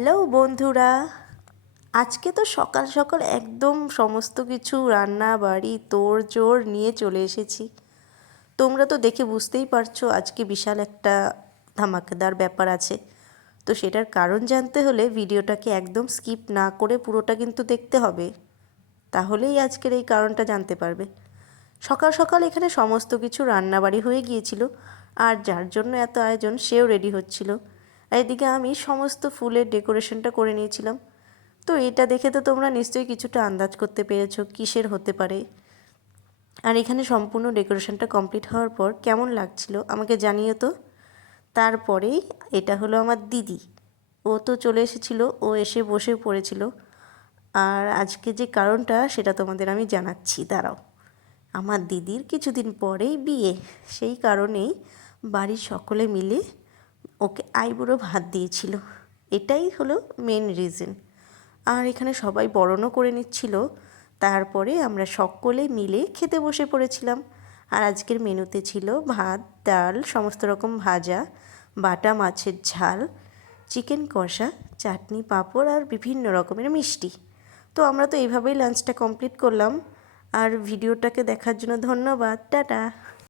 Hello বন্ধুরা, আজকে তো সকাল সকাল একদম সমস্ত কিছু রান্না বাড়ি তোড়জোড় নিয়ে চলে এসেছি। তোমরা তো দেখে বুঝতেই পারছো আজকে বিশাল একটা ধামাকেদার ব্যাপার আছে। তো সেটার কারণ জানতে হলে ভিডিওটাকে একদম স্কিপ না করে পুরোটা কিন্তু দেখতে হবে, তাহলেই আজকের এই কারণটা জানতে পারবে। সকাল সকাল এখানে সমস্ত কিছু রান্নাবাড়ি হয়ে গিয়েছিল, আর যার জন্য এত আয়োজন সেও রেডি হচ্ছিল। আর এদিকে আমি সমস্ত ফুলের ডেকোরেশনটা করে নিয়েছিলাম। তো এটা দেখে তো তোমরা নিশ্চয়ই কিছুটা আন্দাজ করতে পেরেছো কিসের হতে পারে। আর এখানে সম্পূর্ণ ডেকোরেশনটা কমপ্লিট হওয়ার পর কেমন লাগছিল আমাকে জানিও তো। তারপরেই এটা হলো আমার দিদি, ও তো চলে এসেছিলো, ও এসে বসে পড়েছিল। আর আজকে যে কারণটা সেটা তোমাদের আমি জানাচ্ছি, দাঁড়াও। আমার দিদির কিছুদিন পরেই বিয়ে, সেই কারণেই বাড়ির সকলে মিলে ওকে আইবুড়ো ভাত দিয়েছিল। এটাই হলো মেন রিজন। আর এখানে সবাই বরণও করে নিচ্ছিল। তারপরে আমরা সকলে মিলে খেতে বসে পড়েছিলাম। আর আজকের মেনুতে ছিল ভাত, ডাল, সমস্ত রকম ভাজা, বাটা মাছের ঝাল, চিকেন কষা, চাটনি, পাঁপড় আর বিভিন্ন রকমের মিষ্টি। তো আমরা তো এইভাবেই লাঞ্চটা কমপ্লিট করলাম। আর ভিডিওটাকে দেখার জন্য ধন্যবাদ, টাটা।